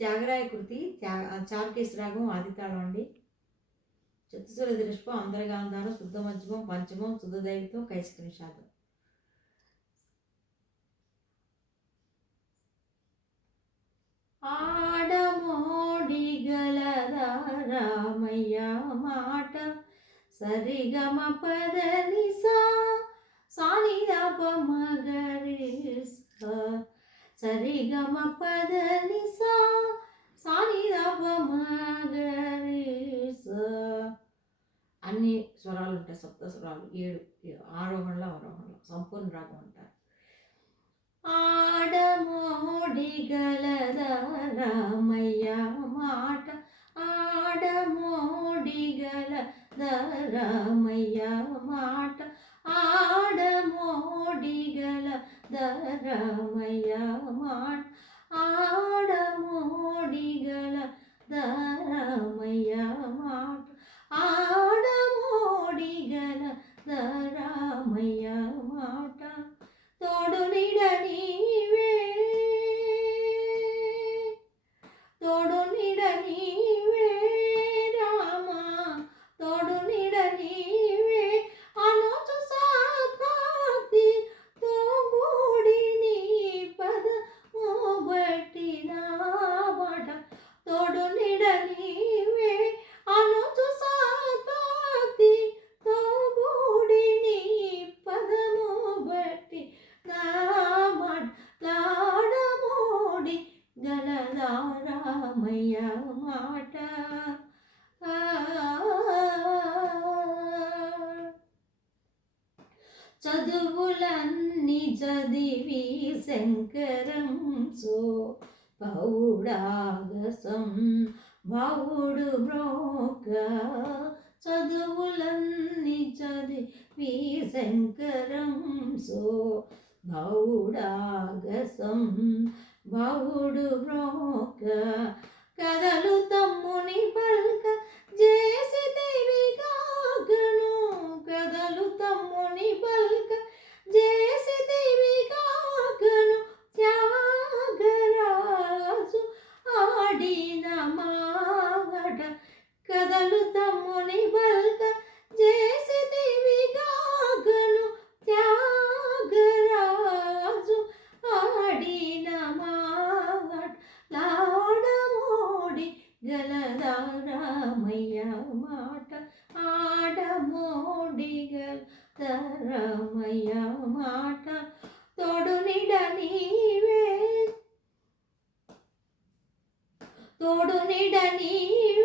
త్యాగరాయ కృతి చారుకేశ రాగం ఆదితాళం అండి. చతుస్వర దృష్పం అంతర్గాంధారం శుద్ధ మధ్యమం పంచమం శుద్ధదైవితం కైసిక నిషాదం. ఆడమోడి గలదారామయ్య మాట సరిగమ పదని సానిదప మగరిస సరిగమ పదని సానిదప మగరిస. అన్ని స్వరాలు ఉంటాయి, సప్త స్వరాలు 7 ఆరోహణలో అవరోహణలో సంపూర్ణ రాగం అంటారు. ఆడమోడి గలదారామయ్య మాట ఆడమోడి గలదారామయ్య మాట ఆడమోడి గలదారామయ్య మాట ఆడమోడి గలదారామయ్య మాట ఆడమోడి గలదారామయ్య మాట తోడు నీడ నీవే తోడు నీడ నీవే రామా తోడు నీడ నీవే అనోచు సాత్మాతి తోగూడి నీ పద బట్టి నా మాట తోడు నీడ నీవే అనోచు సాత్మాతి తోగూడి నీ పదము బట్టి నా మాట లాడమోడి గలదారామయ్య మాట. చదువులన్నీ చదివి శంకరం సో పౌడాగసం భావుడు బ్రోక చదువులన్నీ చదివి శంకరం సో భావుడాగసం భావుడు బ్రోక కదలు తమ్ముని పల్క చేసి దేవి కాగను కదలు తమ్ముని పల్క చేసి దేవి కాగను త్యాగరాజు ఆడిన మాట కదలు తమ్ముని పల్క చేసి దేవి కాగను త్యాగరాజు ఆడిన మాట లాడమోడి గలదారామయ్య మాట ఆడమోడి గలదారామయ్య మాట తోడు నీడ నీవే తోడు నీడ నీవే